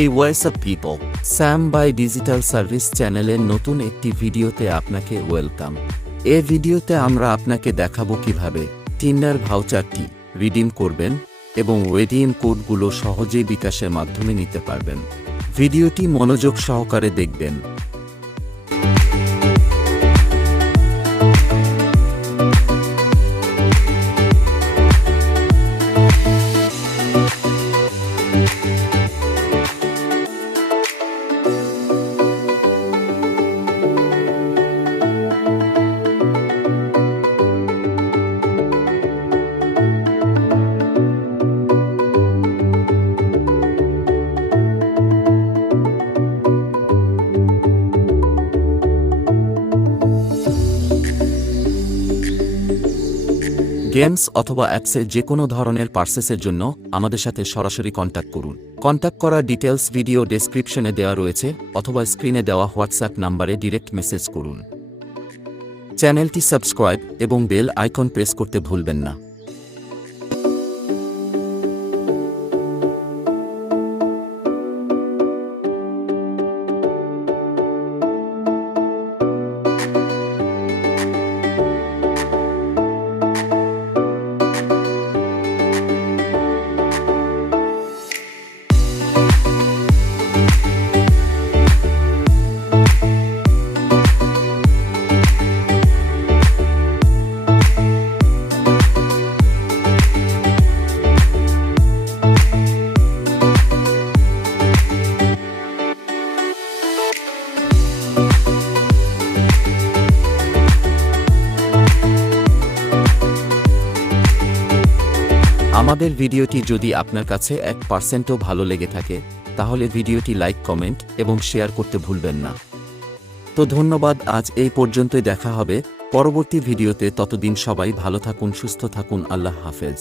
Hey what's up people, Sam by Digital Service চ্যানেলের নতুন একটি ভিডিওতে আপনাকে ওয়েলকাম। এই ভিডিওতে আমরা আপনাকে দেখাবো কিভাবে টিন্ডার ভাউচারটি রিডিম করবেন এবং রিডিম কোডগুলো সহজেই বিকাশের মাধ্যমে নিতে পারবেন। ভিডিওটি মনোযোগ সহকারে দেখবেন। গেমস অথবা অ্যাপসে যে কোনো ধরনের পারচেসের জন্য আমাদের সাথে সরাসরি কন্ট্যাক্ট করুন। কন্ট্যাক্ট করার ডিটেলস ভিডিও ডেসক্রিপশনে দেওয়া রয়েছে অথবা স্ক্রিনে দেওয়া হোয়াটসঅ্যাপ নাম্বারে ডিরেক্ট মেসেজ করুন। চ্যানেলটি সাবস্ক্রাইব এবং বেল আইকন প্রেস করতে ভুলবেন না। আমাদের ভিডিওটি যদি আপনার কাছে 1%ও ভালো লেগে থাকে তাহলে ভিডিওটি লাইক, কমেন্ট এবং শেয়ার করতে ভুলবেন না। তো ধন্যবাদ, আজ এই পর্যন্তই। দেখা হবে পরবর্তী ভিডিওতে। ততদিন সবাই ভালো থাকুন, সুস্থ থাকুন। আল্লাহ হাফেজ।